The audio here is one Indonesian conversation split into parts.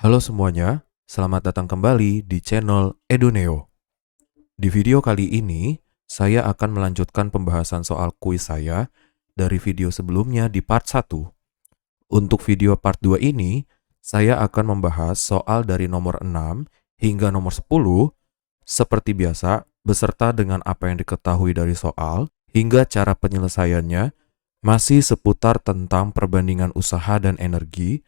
Halo semuanya, selamat datang kembali di channel Eduneo. Di video kali ini, saya akan melanjutkan pembahasan soal kuis saya dari video sebelumnya di part 1. Untuk video part 2 ini, saya akan membahas soal dari nomor 6 hingga nomor 10, seperti biasa, beserta dengan apa yang diketahui dari soal, hingga cara penyelesaiannya, masih seputar tentang perbandingan usaha dan energi,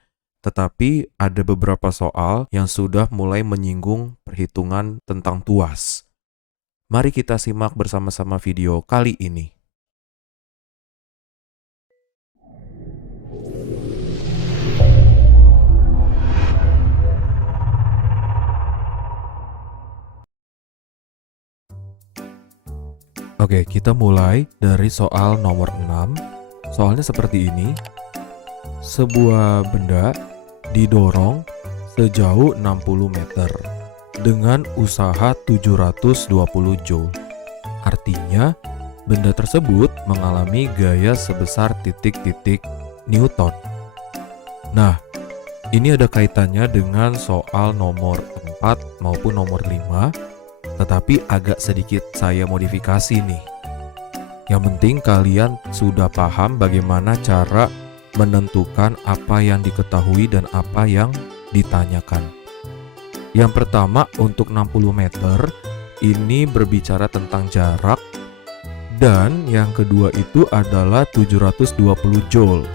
tetapi ada beberapa soal yang sudah mulai menyinggung perhitungan tentang tuas. Mari kita simak bersama-sama video kali ini. Oke, kita mulai dari soal nomor 6. Soalnya seperti ini. Sebuah benda didorong sejauh 60 meter dengan usaha 720 joule. Artinya, benda tersebut mengalami gaya sebesar titik-titik Newton. Nah, ini ada kaitannya dengan soal nomor 4 maupun nomor 5, tetapi agak sedikit saya modifikasi nih. Yang penting kalian sudah paham bagaimana cara menentukan apa yang diketahui dan apa yang ditanyakan. Yang pertama untuk 60 meter, ini berbicara tentang jarak, dan yang kedua itu adalah 720 joule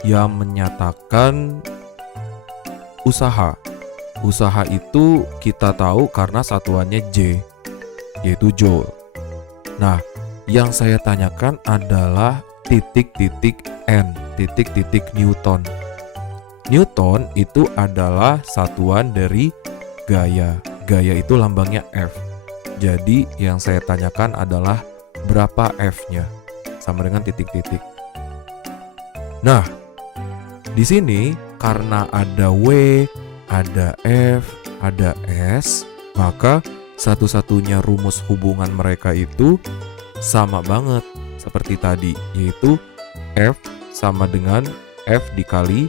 yang menyatakan usaha. Usaha itu kita tahu karena satuannya J, yaitu joule. Nah, yang saya tanyakan adalah titik-titik N, titik-titik Newton. Newton itu adalah satuan dari gaya. Gaya itu lambangnya F. Jadi yang saya tanyakan adalah berapa F-nya, sama dengan titik-titik. Nah, di sini karena ada W, ada F, ada S, maka satu-satunya rumus hubungan mereka itu sama banget seperti tadi, yaitu F sama dengan F dikali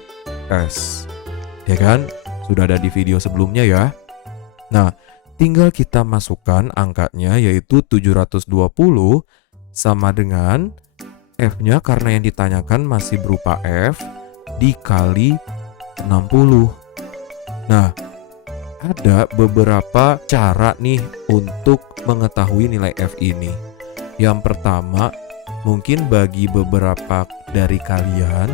S. Ya kan? Sudah ada di video sebelumnya ya. Nah, tinggal kita masukkan angkanya, yaitu 720 sama dengan F-nya karena yang ditanyakan masih berupa F dikali 60. Nah, ada beberapa cara nih untuk mengetahui nilai F ini. Yang pertama, mungkin bagi beberapa dari kalian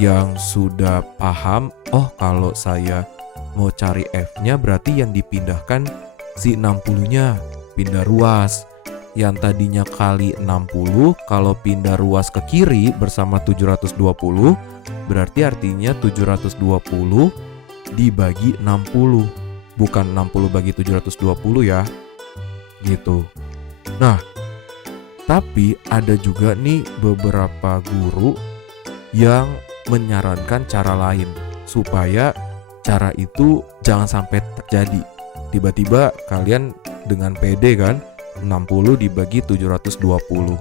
yang sudah paham, oh kalau saya mau cari F-nya berarti yang dipindahkan si 60-nya, pindah ruas. Yang tadinya kali 60, kalau pindah ruas ke kiri bersama 720, berarti artinya 720 dibagi 60. Bukan 60 bagi 720 ya. Gitu. Nah, tapi ada juga nih beberapa guru yang menyarankan cara lain supaya cara itu jangan sampai terjadi. Tiba-tiba kalian dengan pede kan 60 dibagi 720.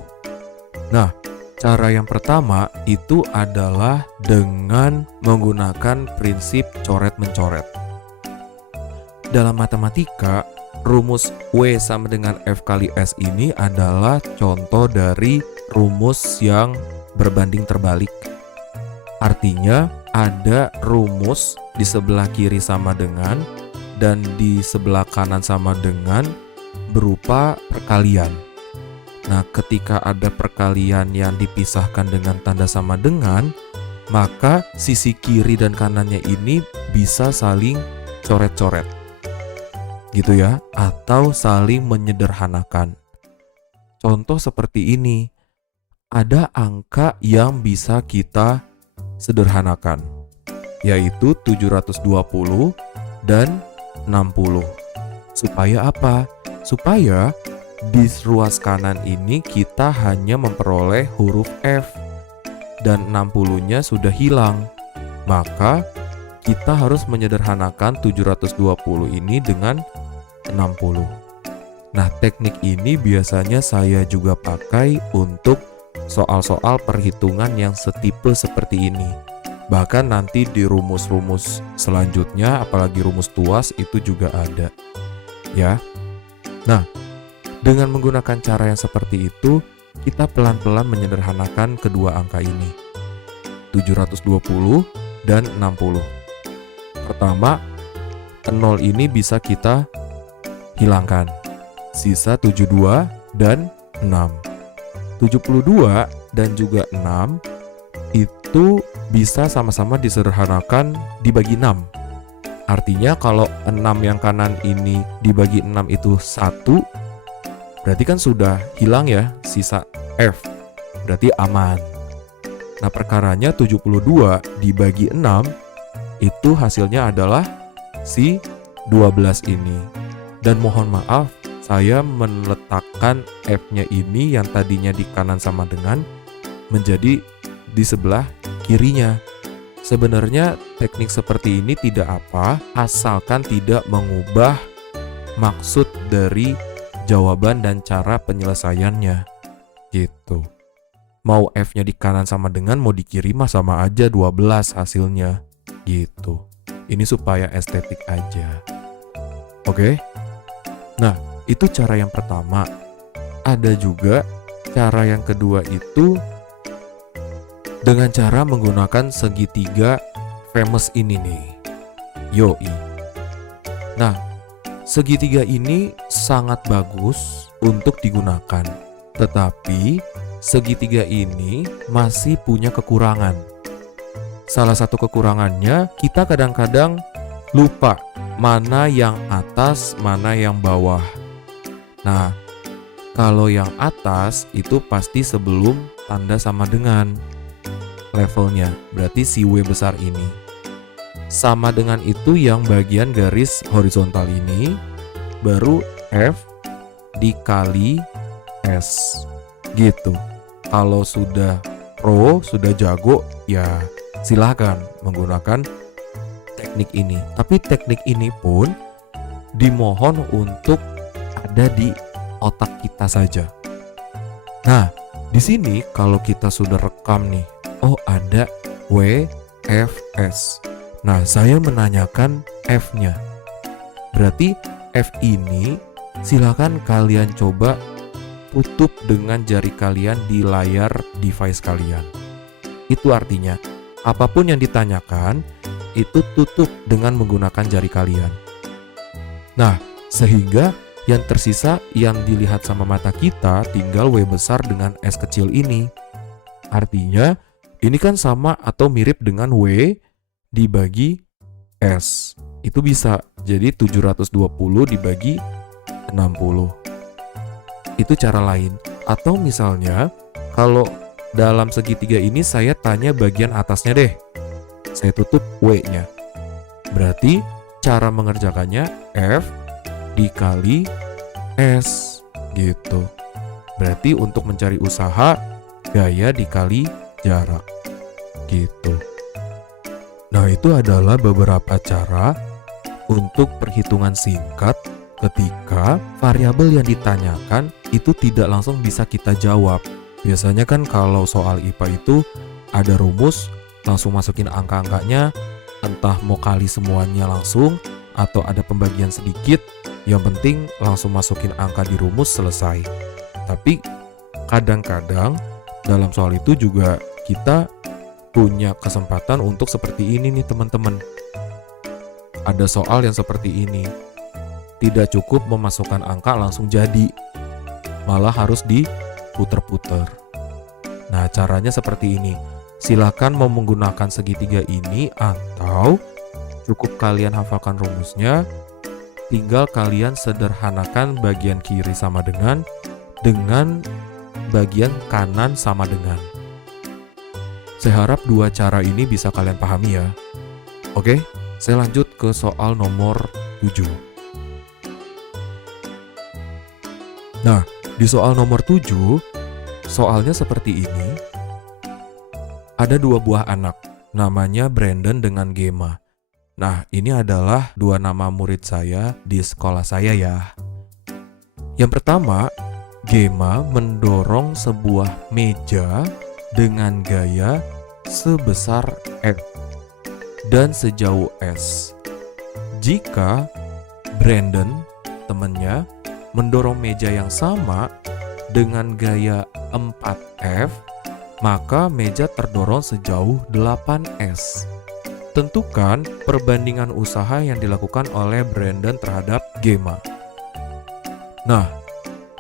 Nah, cara yang pertama itu adalah dengan menggunakan prinsip coret-mencoret. Dalam matematika, rumus W sama dengan F kali S ini adalah contoh dari rumus yang berbanding terbalik. Artinya, ada rumus di sebelah kiri sama dengan dan di sebelah kanan sama dengan berupa perkalian. Nah, ketika ada perkalian yang dipisahkan dengan tanda sama dengan, maka sisi kiri dan kanannya ini bisa saling coret-coret. Gitu ya, atau saling menyederhanakan. Contoh seperti ini, ada angka yang bisa kita sederhanakan, yaitu 720 dan 60. Supaya apa? Supaya di ruas kanan ini kita hanya memperoleh huruf F dan 60-nya sudah hilang. Maka kita harus menyederhanakan 720 ini dengan 60. Nah, teknik ini biasanya saya juga pakai untuk soal-soal perhitungan yang setipe seperti ini. Bahkan nanti di rumus-rumus selanjutnya, apalagi rumus tuas itu juga ada. Ya. Nah, dengan menggunakan cara yang seperti itu, kita pelan-pelan menyederhanakan kedua angka ini. 720 dan 60. Pertama, 0 ini bisa kita hilangkan. Sisa 72 dan 6. 72 dan juga 6 itu bisa sama-sama disederhanakan dibagi 6. Artinya kalau 6 yang kanan ini dibagi 6 itu 1, berarti kan sudah hilang ya sisa F. Berarti aman. Nah, perkaranya 72 dibagi 6 itu hasilnya adalah si 12 ini. Dan mohon maaf, saya meletakkan F-nya ini yang tadinya di kanan sama dengan menjadi di sebelah kirinya. Sebenarnya teknik seperti ini tidak apa, asalkan tidak mengubah maksud dari jawaban dan cara penyelesaiannya. Gitu. Mau F-nya di kanan sama dengan, mau di kiri mah sama aja 12 hasilnya. Gitu. Ini supaya estetik aja. Oke? Nah, itu cara yang pertama. Ada juga cara yang kedua itu dengan cara menggunakan segitiga famous ini nih. Yoi. Nah, segitiga ini sangat bagus untuk digunakan. Tetapi segitiga ini masih punya kekurangan. Salah satu kekurangannya, kita kadang-kadang lupa mana yang atas, mana yang bawah. Nah, kalau yang atas itu pasti sebelum tanda sama dengan levelnya, berarti si W besar ini. Sama dengan itu yang bagian garis horizontal ini, baru F dikali S. Gitu. Kalau sudah pro, sudah jago, ya silakan menggunakan teknik ini. Tapi teknik ini pun dimohon untuk ada di otak kita saja. Nah, di sini kalau kita sudah rekam nih, oh ada W, F, S. Nah, saya menanyakan F-nya. Berarti F ini silakan kalian coba tutup dengan jari kalian di layar device kalian. Itu artinya, apapun yang ditanyakan, itu tutup dengan menggunakan jari kalian. Nah, sehingga yang tersisa yang dilihat sama mata kita tinggal W besar dengan S kecil ini. Artinya, ini kan sama atau mirip dengan W dibagi S. Itu bisa jadi 720 dibagi 60. Itu cara lain. Atau misalnya, kalau dalam segitiga ini saya tanya bagian atasnya deh. Saya tutup W-nya. Berarti cara mengerjakannya F dikali S gitu. Berarti untuk mencari usaha, gaya dikali jarak gitu. Nah, itu adalah beberapa cara untuk perhitungan singkat ketika variabel yang ditanyakan itu tidak langsung bisa kita jawab. Biasanya kan kalau soal IPA itu ada rumus, langsung masukin angka-angkanya, entah mau kali semuanya langsung atau ada pembagian sedikit, yang penting langsung masukin angka di rumus, selesai. Tapi kadang-kadang dalam soal itu juga kita punya kesempatan untuk seperti ini nih teman-teman. Ada soal yang seperti ini, tidak cukup memasukkan angka langsung jadi, malah harus diputer-puter. Nah, caranya seperti ini. Silakan mau menggunakan segitiga ini atau cukup kalian hafalkan rumusnya, tinggal kalian sederhanakan bagian kiri sama dengan bagian kanan sama dengan. Saya harap dua cara ini bisa kalian pahami ya. Oke, saya lanjut ke soal nomor 7. Nah, di soal nomor 7, soalnya seperti ini. Ada dua buah anak, namanya Brandon dengan Gemma. Nah, ini adalah dua nama murid saya di sekolah saya ya. Yang pertama, Gemma mendorong sebuah meja dengan gaya sebesar F. dan sejauh S. Jika Brandon, temannya, mendorong meja yang sama dengan gaya 4F, maka meja terdorong sejauh 8S. Tentukan perbandingan usaha yang dilakukan oleh Brandon terhadap Gemma. Nah,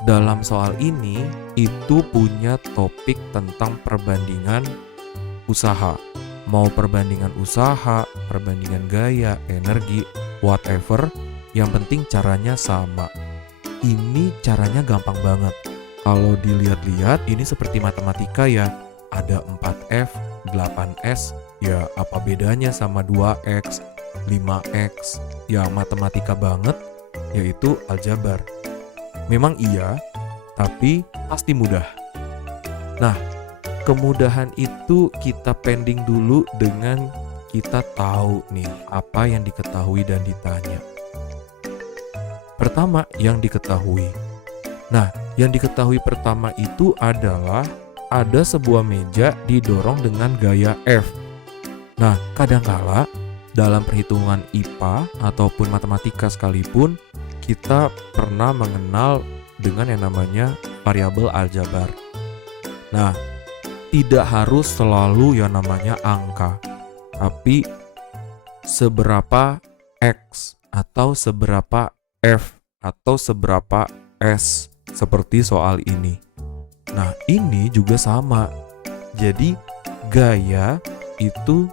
dalam soal ini itu punya topik tentang perbandingan usaha. Mau perbandingan usaha, perbandingan gaya, energi, whatever, yang penting caranya sama. Ini caranya gampang banget. Kalau dilihat-lihat ini seperti matematika ya. Ada 4F, 8S, ya apa bedanya sama 2X, 5X? Ya matematika banget, yaitu aljabar. Memang iya, tapi pasti mudah. Nah, kemudahan itu kita pending dulu dengan kita tahu nih apa yang diketahui dan ditanya. Pertama, yang diketahui. Nah, yang diketahui pertama itu adalah ada sebuah meja didorong dengan gaya F. Nah, kadangkala dalam perhitungan IPA ataupun matematika sekalipun, kita pernah mengenal dengan yang namanya variabel aljabar. Nah, tidak harus selalu yang namanya angka, tapi seberapa X atau seberapa F atau seberapa S, seperti soal ini. Nah, ini juga sama. Jadi, gaya itu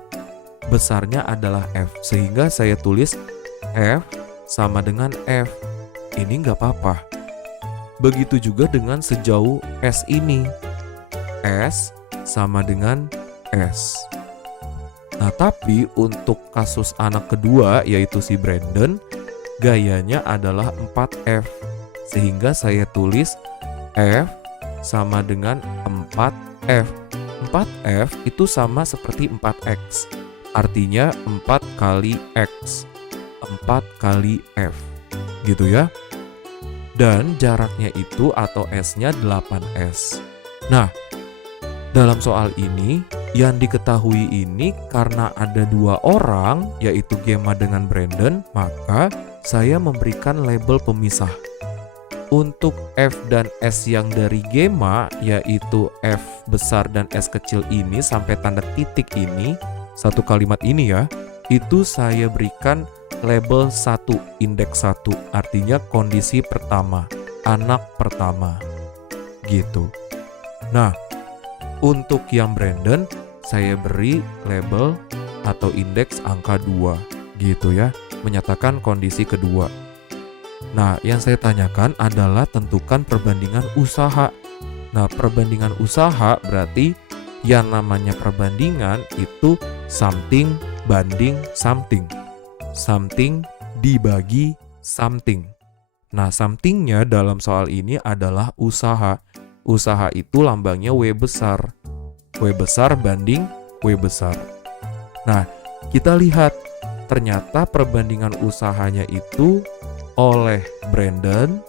besarnya adalah F. Sehingga saya tulis F sama dengan F. Ini nggak apa-apa. Begitu juga dengan sejauh S ini. S sama dengan S. Nah, tapi untuk kasus anak kedua, yaitu si Brandon, gayanya adalah 4F. Sehingga saya tulis F sama dengan 4F. 4F itu sama seperti 4X. Artinya 4 kali X. 4 kali F. Gitu ya. Dan jaraknya itu atau S-nya 8S. Nah, dalam soal ini, yang diketahui ini karena ada dua orang, yaitu Gemma dengan Brandon, maka saya memberikan label pemisah. Untuk F dan S yang dari Gemma, yaitu F besar dan S kecil ini sampai tanda titik ini, satu kalimat ini ya, itu saya berikan label 1, indeks 1, artinya kondisi pertama, anak pertama, gitu. Nah, untuk yang Brandon, saya beri label atau indeks angka 2, gitu ya, menyatakan kondisi kedua. Nah, yang saya tanyakan adalah tentukan perbandingan usaha. Nah, perbandingan usaha berarti yang namanya perbandingan itu something banding something. Something dibagi something. Nah, somethingnya dalam soal ini adalah usaha. Usaha itu lambangnya W besar. W besar banding W besar. Nah, kita lihat ternyata perbandingan usahanya itu oleh Brandon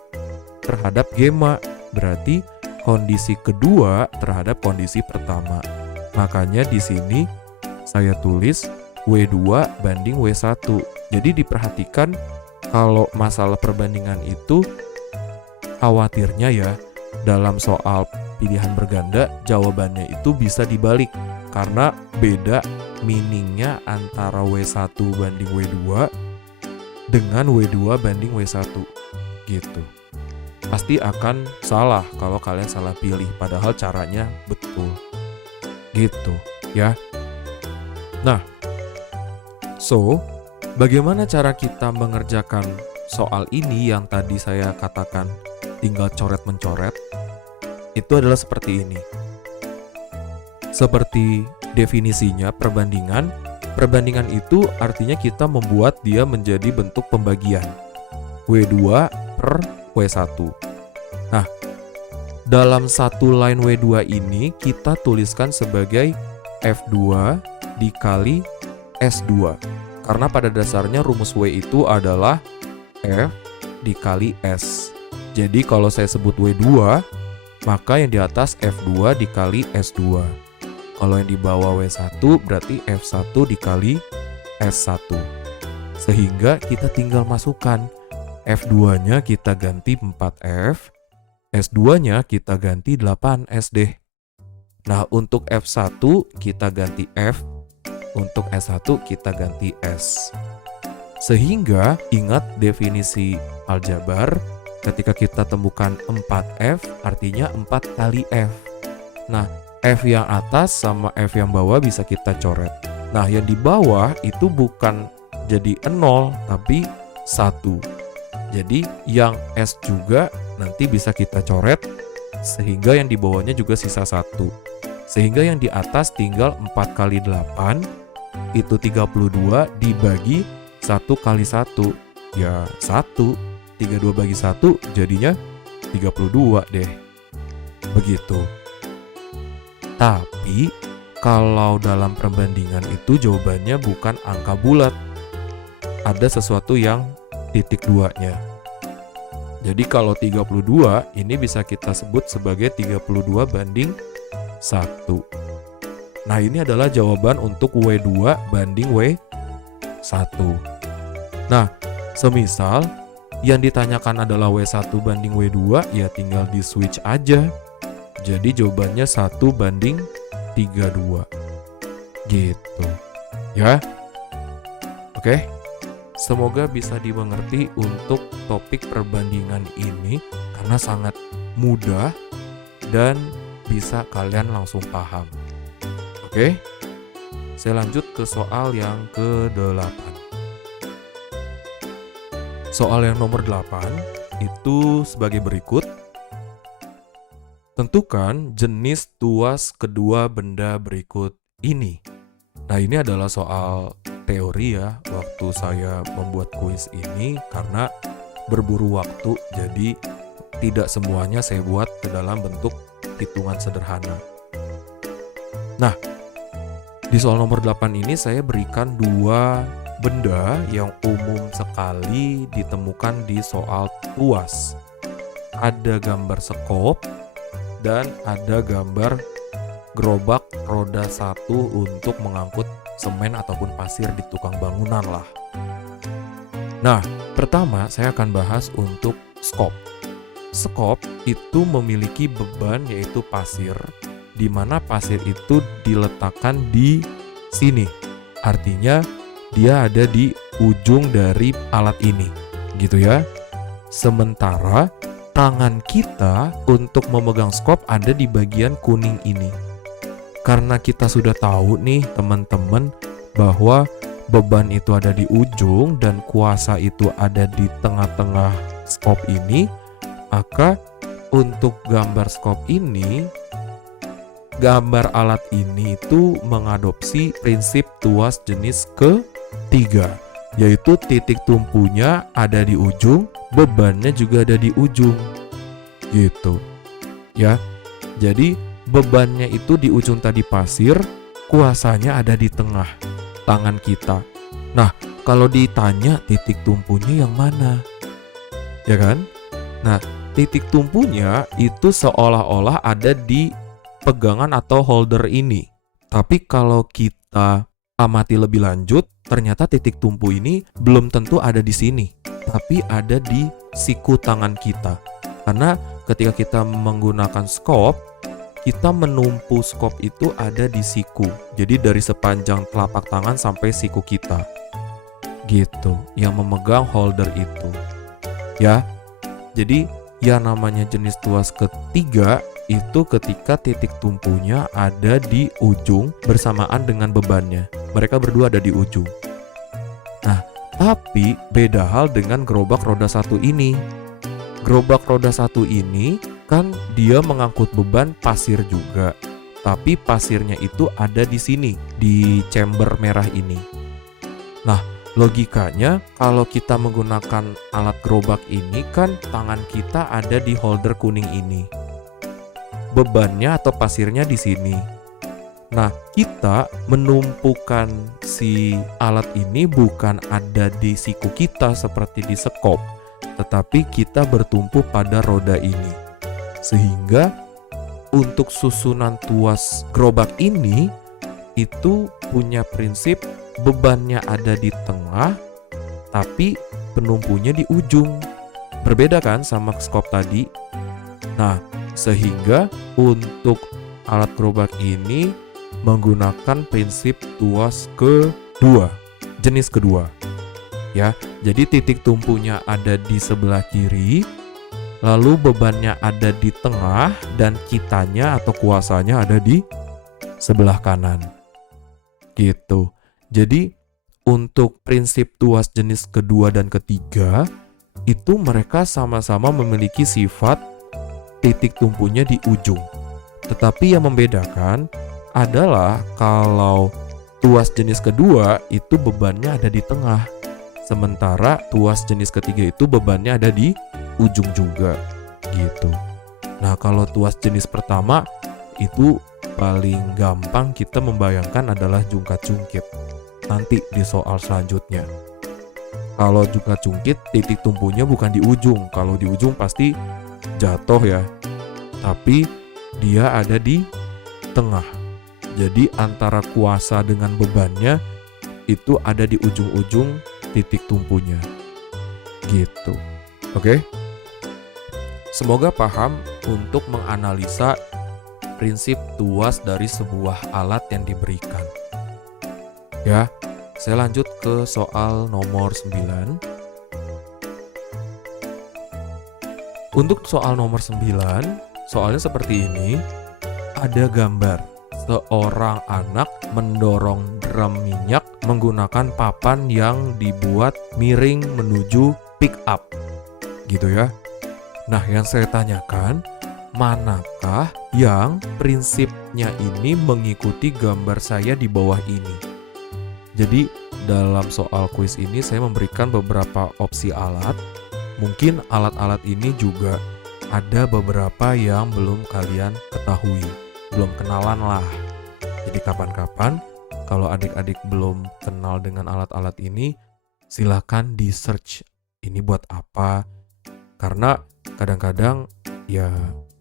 terhadap Gemma, berarti kondisi kedua terhadap kondisi pertama. Makanya di sini saya tulis W2 banding W1. Jadi diperhatikan kalau masalah perbandingan itu khawatirnya ya dalam soal pilihan berganda jawabannya itu bisa dibalik karena beda meaningnya antara W1 banding W2 dengan W2 banding W1 gitu. Pasti akan salah kalau kalian salah pilih padahal caranya betul. Gitu ya. Nah, so bagaimana cara kita mengerjakan soal ini yang tadi saya katakan tinggal coret-mencoret? Itu adalah seperti ini. Seperti definisinya perbandingan. Perbandingan itu artinya kita membuat dia menjadi bentuk pembagian W2 per W1. Nah, dalam satu line W2 ini kita tuliskan sebagai F2 dikali S2. Karena pada dasarnya rumus W itu adalah F dikali S. Jadi kalau saya sebut W2, maka yang di atas F2 dikali S2. Kalau yang di bawah W1 berarti F1 dikali S1. Sehingga kita tinggal masukkan F2-nya kita ganti 4F, S2-nya kita ganti 8S deh. Nah, untuk F1 kita ganti F, untuk S1 kita ganti S. Sehingga ingat definisi aljabar, ketika kita temukan 4F artinya 4 kali F. Nah, F yang atas sama F yang bawah bisa kita coret. Nah, yang di bawah itu bukan jadi 0 tapi 1. Jadi yang S juga nanti bisa kita coret, sehingga yang di bawahnya juga sisa 1. Sehingga yang di atas tinggal 4 kali 8 itu 32 dibagi 1 kali 1. Ya 1, 32 bagi 1 jadinya 32 deh. Begitu. Tapi kalau dalam perbandingan itu jawabannya bukan angka bulat. Ada sesuatu yang titik 2-nya. Jadi kalau 32 ini bisa kita sebut sebagai 32 banding 1. Nah, ini adalah jawaban untuk W2 banding W1. Nah, semisal yang ditanyakan adalah W1 banding W2, ya tinggal di switch aja. Jadi jawabannya 1 banding 32. Gitu. Ya. Oke. Semoga bisa dimengerti untuk topik perbandingan ini karena sangat mudah dan bisa kalian langsung paham. Oke? Saya lanjut ke soal yang ke-8. Soal yang nomor 8 itu sebagai berikut. Tentukan jenis tuas kedua benda berikut ini. Nah, ini adalah soal teori ya, waktu saya membuat kuis ini karena berburu waktu, jadi tidak semuanya saya buat ke dalam bentuk hitungan sederhana. Nah, di soal nomor 8 ini saya berikan 2 benda yang umum sekali ditemukan di soal tuas. Ada gambar sekop dan ada gambar gerobak roda 1 untuk mengangkut semen ataupun pasir di tukang bangunan lah. Nah, pertama saya akan bahas untuk skop. Skop itu memiliki beban yaitu pasir, di mana pasir itu diletakkan di sini. Artinya dia ada di ujung dari alat ini, gitu ya. Sementara tangan kita untuk memegang skop ada di bagian kuning ini. Karena kita sudah tahu nih teman-teman bahwa beban itu ada di ujung dan kuasa itu ada di tengah-tengah skop ini, maka untuk gambar skop ini, gambar alat ini itu mengadopsi prinsip tuas jenis ketiga, yaitu titik tumpunya ada di ujung, bebannya juga ada di ujung. Gitu. Ya. Jadi bebannya itu di ujung tadi pasir, kuasanya ada di tengah tangan kita. Nah, kalau ditanya titik tumpunya yang mana? Ya kan? Nah, titik tumpunya itu seolah-olah ada di pegangan atau holder ini. Tapi kalau kita amati lebih lanjut, ternyata titik tumpu ini belum tentu ada di sini, tapi ada di siku tangan kita. Karena ketika kita menggunakan skop, kita menumpu skop itu ada di siku. Jadi dari sepanjang telapak tangan sampai siku kita. Gitu, yang memegang holder itu. Ya. Jadi yang namanya jenis tuas ketiga itu ketika titik tumpunya ada di ujung bersamaan dengan bebannya. Mereka berdua ada di ujung. Nah, tapi beda hal dengan gerobak roda 1 ini. Gerobak roda 1 ini kan dia mengangkut beban pasir juga, tapi pasirnya itu ada di sini, di chamber merah ini. Nah, logikanya kalau kita menggunakan alat gerobak ini kan tangan kita ada di holder kuning ini. Bebannya atau pasirnya di sini. Nah, kita menumpukan si alat ini bukan ada di siku kita seperti di sekop, tetapi kita bertumpu pada roda ini. Sehingga untuk susunan tuas gerobak ini itu punya prinsip bebannya ada di tengah, tapi penumpunya di ujung. Berbeda kan sama skop tadi? Nah, sehingga untuk alat gerobak ini menggunakan prinsip tuas kedua, jenis kedua. Ya, jadi titik tumpunya ada di sebelah kiri, lalu bebannya ada di tengah, dan kitanya atau kuasanya ada di sebelah kanan. Gitu. Jadi untuk prinsip tuas jenis kedua dan ketiga, itu mereka sama-sama memiliki sifat titik tumpunya di ujung. Tetapi yang membedakan adalah kalau tuas jenis kedua itu bebannya ada di tengah. Sementara tuas jenis ketiga itu bebannya ada di ujung juga, gitu. Nah, kalau tuas jenis pertama itu paling gampang kita membayangkan adalah jungkat-jungkit. Nanti di soal selanjutnya. Kalau jungkat-jungkit, titik tumpunya bukan di ujung. Kalau di ujung pasti jatuh ya. Tapi dia ada di tengah. Jadi antara kuasa dengan bebannya itu ada di ujung-ujung titik tumpunya. Gitu. Oke? Semoga paham untuk menganalisa prinsip tuas dari sebuah alat yang diberikan. Ya, saya lanjut ke soal nomor 9. Untuk soal nomor 9, soalnya seperti ini. Ada gambar seorang anak mendorong drum minyak menggunakan papan yang dibuat miring menuju pick up. Gitu ya. Nah, yang saya tanyakan, manakah yang prinsipnya ini mengikuti gambar saya di bawah ini? Jadi, dalam soal kuis ini saya memberikan beberapa opsi alat. Mungkin alat-alat ini juga ada beberapa yang belum kalian ketahui. Belum kenalan lah. Jadi kapan-kapan kalau adik-adik belum kenal dengan alat-alat ini, silakan di search ini buat apa. Karena kadang-kadang ya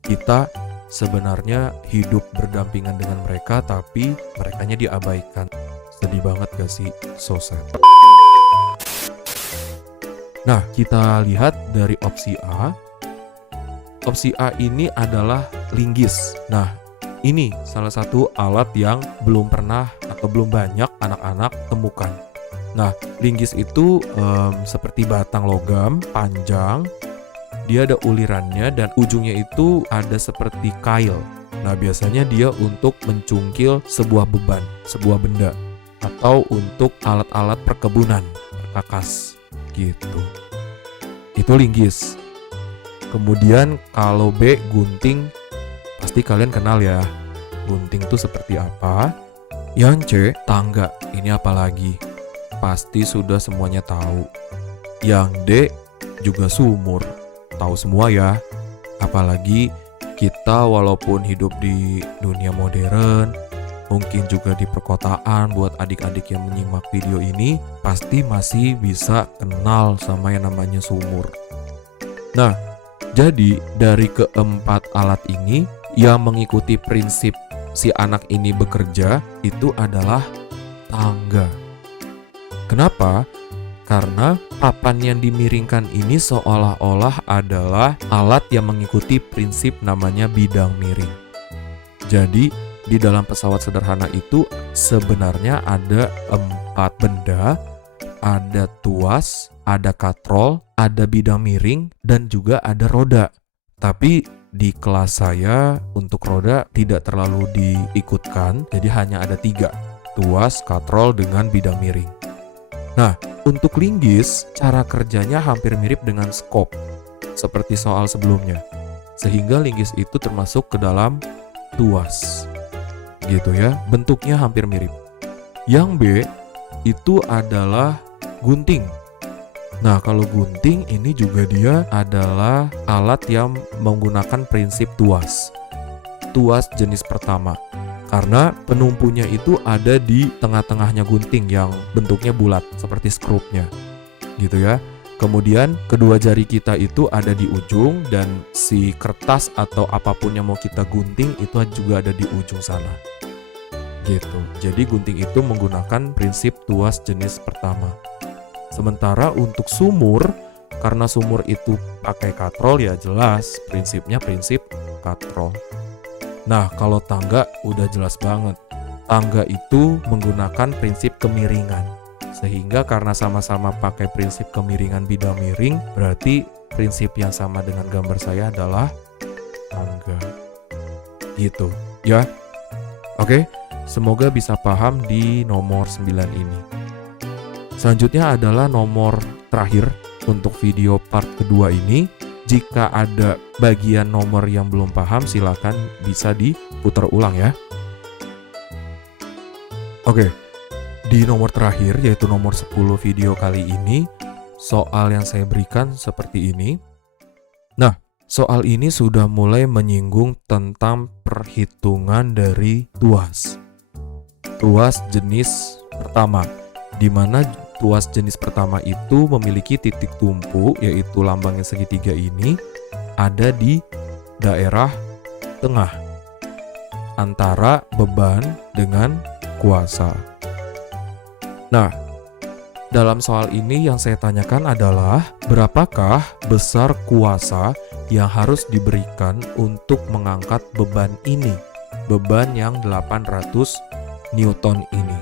kita sebenarnya hidup berdampingan dengan mereka, tapi merekanya diabaikan. Sedih banget gak sih? So sad. Nah, kita lihat dari opsi A. Opsi A ini adalah linggis. Nah, ini salah satu alat yang belum pernah atau belum banyak anak-anak temukan. Nah, linggis itu seperti batang logam, panjang. Dia ada ulirannya dan ujungnya itu ada seperti kail. Nah, biasanya dia untuk mencungkil sebuah beban, sebuah benda. Atau untuk alat-alat perkebunan, perkakas, gitu. Itu linggis. Kemudian kalau B, gunting. Pasti kalian kenal ya, gunting itu seperti apa. Yang C, tangga. Ini apa lagi? Pasti sudah semuanya tahu. Yang D, juga sumur. Tahu semua ya. Apalagi kita walaupun hidup di dunia modern, mungkin juga di perkotaan, buat adik-adik yang menyimak video ini, pasti masih bisa kenal sama yang namanya sumur. Nah, jadi dari keempat alat ini, yang mengikuti prinsip si anak ini bekerja itu adalah tangga. Kenapa? Karena papan yang dimiringkan ini seolah-olah adalah alat yang mengikuti prinsip namanya bidang miring. Jadi di dalam pesawat sederhana itu sebenarnya ada 4 benda, ada tuas, ada katrol, ada bidang miring, dan juga ada roda. Tapi di kelas saya untuk roda tidak terlalu diikutkan, jadi hanya ada 3, tuas, katrol, dengan bidang miring. Nah, untuk linggis, cara kerjanya hampir mirip dengan skop, seperti soal sebelumnya. Sehingga linggis itu termasuk ke dalam tuas. Gitu ya, bentuknya hampir mirip. Yang B, itu adalah gunting. Nah, kalau gunting ini juga dia adalah alat yang menggunakan prinsip tuas. Tuas jenis pertama. Karena penumpunya itu ada di tengah-tengahnya gunting yang bentuknya bulat seperti skrupnya. Gitu ya. Kemudian kedua jari kita itu ada di ujung dan si kertas atau apapun yang mau kita gunting itu juga ada di ujung sana. gitu. Jadi gunting itu menggunakan prinsip tuas jenis pertama. Sementara untuk sumur, karena sumur itu pakai katrol ya jelas prinsipnya prinsip katrol. Nah, kalau tangga udah jelas banget. Tangga itu menggunakan prinsip kemiringan. Sehingga karena sama-sama pakai prinsip kemiringan bidang miring, berarti prinsip yang sama dengan gambar saya adalah tangga. Gitu, ya. Oke, semoga bisa paham di nomor 9 ini. Selanjutnya adalah nomor terakhir untuk video part kedua ini. Jika ada bagian nomor yang belum paham, silakan bisa diputar ulang ya. Oke, di nomor terakhir yaitu nomor 10 video kali ini, soal yang saya berikan seperti ini. Nah, soal ini sudah mulai menyinggung tentang perhitungan dari tuas. Tuas jenis pertama, di mana tuas jenis pertama itu memiliki titik tumpu, yaitu lambangnya segitiga ini, ada di daerah tengah, antara beban dengan kuasa. Nah, dalam soal ini yang saya tanyakan adalah berapakah besar kuasa yang harus diberikan untuk mengangkat beban ini, beban yang 800 Newton ini.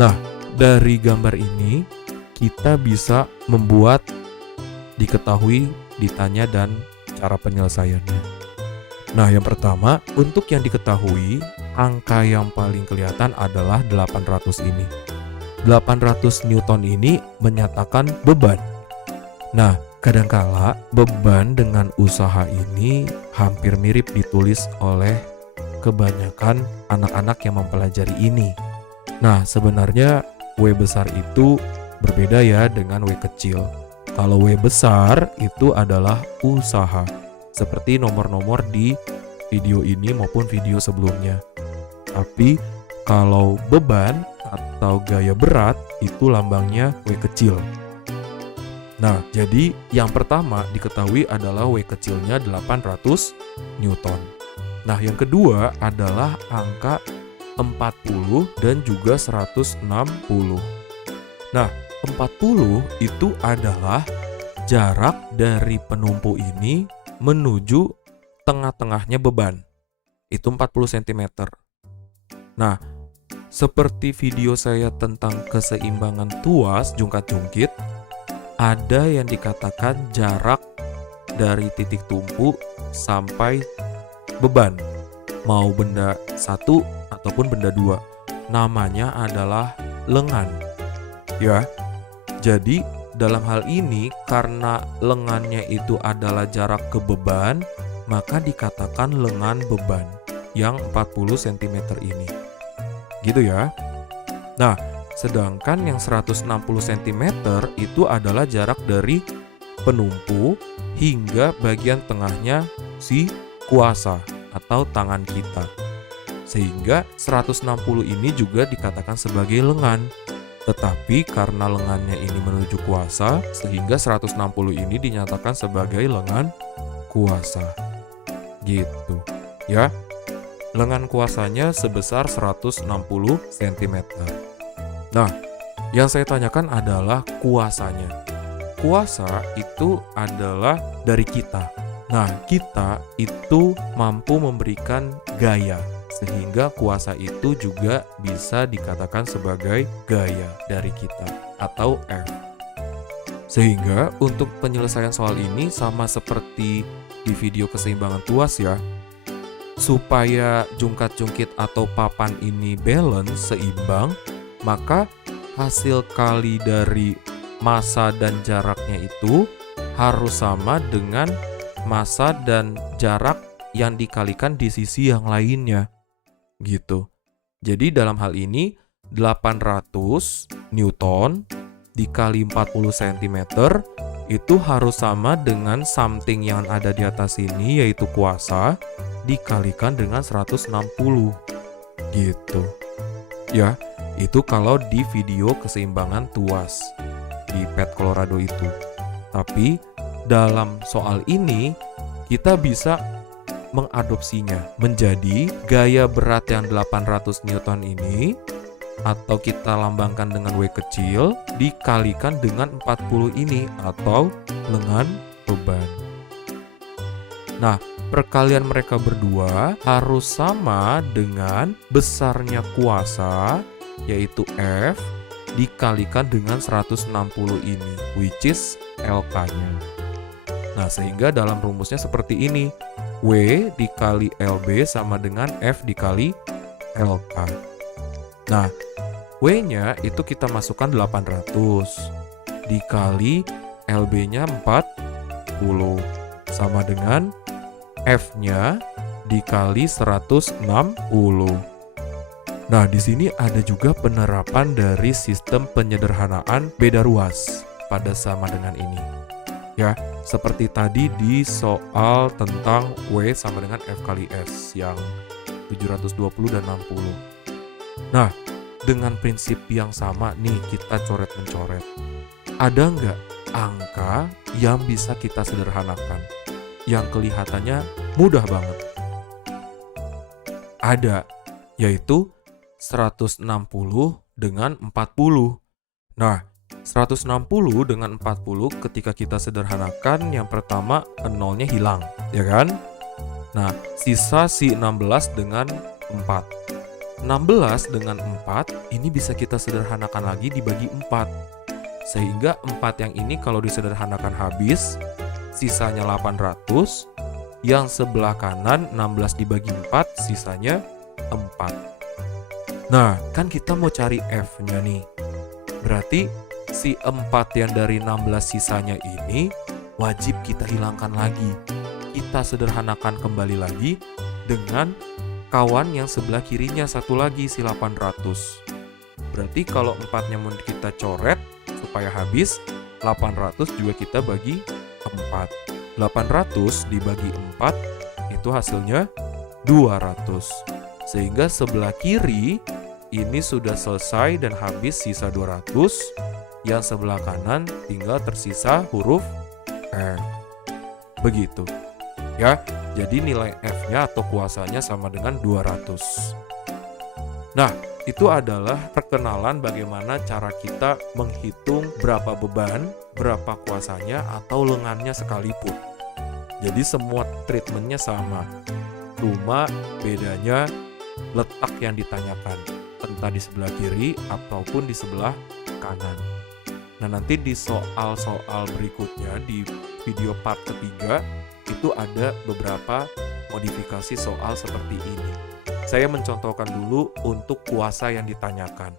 Nah, dari gambar ini kita bisa membuat diketahui, ditanya, dan cara penyelesaiannya. Nah, yang pertama, untuk yang diketahui, angka yang paling kelihatan adalah 800 ini. 800 Newton ini menyatakan beban. Nah, kadangkala beban dengan usaha ini hampir mirip ditulis oleh kebanyakan anak-anak yang mempelajari ini. Nah, sebenarnya W besar itu berbeda ya dengan W kecil. Kalau W besar itu adalah usaha, seperti nomor-nomor di video ini maupun video sebelumnya. Tapi kalau beban atau gaya berat itu lambangnya W kecil. Nah, jadi yang pertama diketahui adalah W kecilnya 800 Newton. Nah, yang kedua adalah angka 40 dan juga 160. Nah, 40 itu adalah jarak dari penumpu ini menuju tengah-tengahnya beban. Itu 40 cm. Nah, seperti video saya tentang keseimbangan tuas jungkat-jungkit, ada yang dikatakan jarak dari titik tumpu sampai beban, mau benda satu ataupun benda dua. Namanya adalah lengan. Ya, jadi dalam hal ini karena lengannya itu adalah jarak ke beban, maka dikatakan lengan beban yang 40 cm ini. Gitu ya. Nah, sedangkan yang 160 cm itu adalah jarak dari penumpu hingga bagian tengahnya si kuasa atau tangan kita. Sehingga 160 ini juga dikatakan sebagai lengan. Tetapi karena lengannya ini menuju kuasa, sehingga 160 ini dinyatakan sebagai lengan kuasa. Gitu. Ya. Lengan kuasanya sebesar 160 cm. Nah, yang saya tanyakan adalah kuasanya. Kuasa itu adalah dari kita. Nah, kita itu mampu memberikan gaya, sehingga kuasa itu juga bisa dikatakan sebagai gaya dari kita atau F. Sehingga untuk penyelesaian soal ini sama seperti di video keseimbangan tuas ya. Supaya jungkat-jungkit atau papan ini balance, seimbang, maka hasil kali dari massa dan jaraknya itu harus sama dengan massa dan jarak yang dikalikan di sisi yang lainnya. Gitu. Jadi dalam hal ini 800 Newton dikali 40 cm itu harus sama dengan something yang ada di atas ini, yaitu kuasa, dikalikan dengan 160. Gitu. Ya, itu kalau di video keseimbangan tuas di Pet Colorado itu. Tapi dalam soal ini kita bisa mengadopsinya menjadi gaya berat yang 800 Newton ini, atau kita lambangkan dengan W kecil, dikalikan dengan 40 ini, atau lengan beban. Nah, perkalian mereka berdua harus sama dengan besarnya kuasa, yaitu F, dikalikan dengan 160 ini, which is LK-nya. Nah, sehingga dalam rumusnya seperti ini. W dikali LB sama dengan F dikali LK. Nah, W-nya itu kita masukkan 800 dikali LB-nya 40 sama dengan F-nya dikali 160. Nah, di sini ada juga penerapan dari sistem penyederhanaan beda ruas pada sama dengan ini. Ya, seperti tadi di soal tentang W sama dengan F kali S yang 720 dan 60. Nah, dengan prinsip yang sama nih kita coret-mencoret. Ada nggak angka yang bisa kita sederhanakan? Yang kelihatannya mudah banget. Ada, yaitu 160 dengan 40. Nah, 160 dengan 40 ketika kita sederhanakan, yang pertama nolnya hilang, ya kan? Nah, sisa si 16 dengan 4. 16 dengan 4 ini bisa kita sederhanakan lagi dibagi 4. Sehingga 4 yang ini kalau disederhanakan habis, sisanya 800, yang sebelah kanan 16 dibagi 4, sisanya 4. Nah, kan kita mau cari F-nya nih. Berarti si 4 yang dari 16 sisanya ini wajib kita hilangkan lagi. Kita sederhanakan kembali lagi dengan kawan yang sebelah kirinya satu lagi, si 800. Berarti kalau 4-nya mau kita coret supaya habis, 800 juga kita bagi 4. 800 dibagi 4 itu hasilnya 200. Sehingga sebelah kiri ini sudah selesai dan habis sisa 200. Yang sebelah kanan tinggal tersisa huruf F. Begitu. Ya, jadi nilai F-nya atau kuasanya sama dengan 200. Nah, itu adalah perkenalan bagaimana cara kita menghitung berapa beban, berapa kuasanya, atau lengannya sekalipun. Jadi semua treatmentnya sama. Cuma bedanya letak yang ditanyakan, entah di sebelah kiri ataupun di sebelah kanan. Nah, nanti di soal-soal berikutnya di video part ketiga itu ada beberapa modifikasi soal seperti ini. Saya mencontohkan dulu untuk kuasa yang ditanyakan.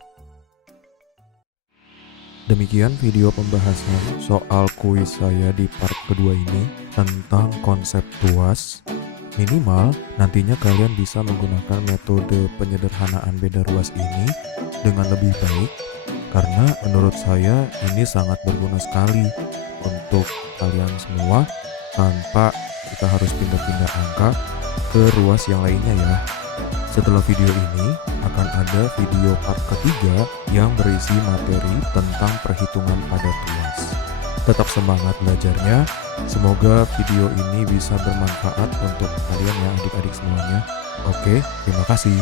Demikian video pembahasan soal kuis saya di part kedua ini tentang konsep tuas. Minimal nantinya kalian bisa menggunakan metode penyederhanaan beda ruas ini dengan lebih baik, karena menurut saya ini sangat berguna sekali untuk kalian semua tanpa kita harus pindah-pindah angka ke ruas yang lainnya ya. Setelah video ini akan ada video part ketiga yang berisi materi tentang perhitungan pada tuas. Tetap semangat belajarnya. Semoga video ini bisa bermanfaat untuk kalian ya adik-adik semuanya. Oke, terima kasih.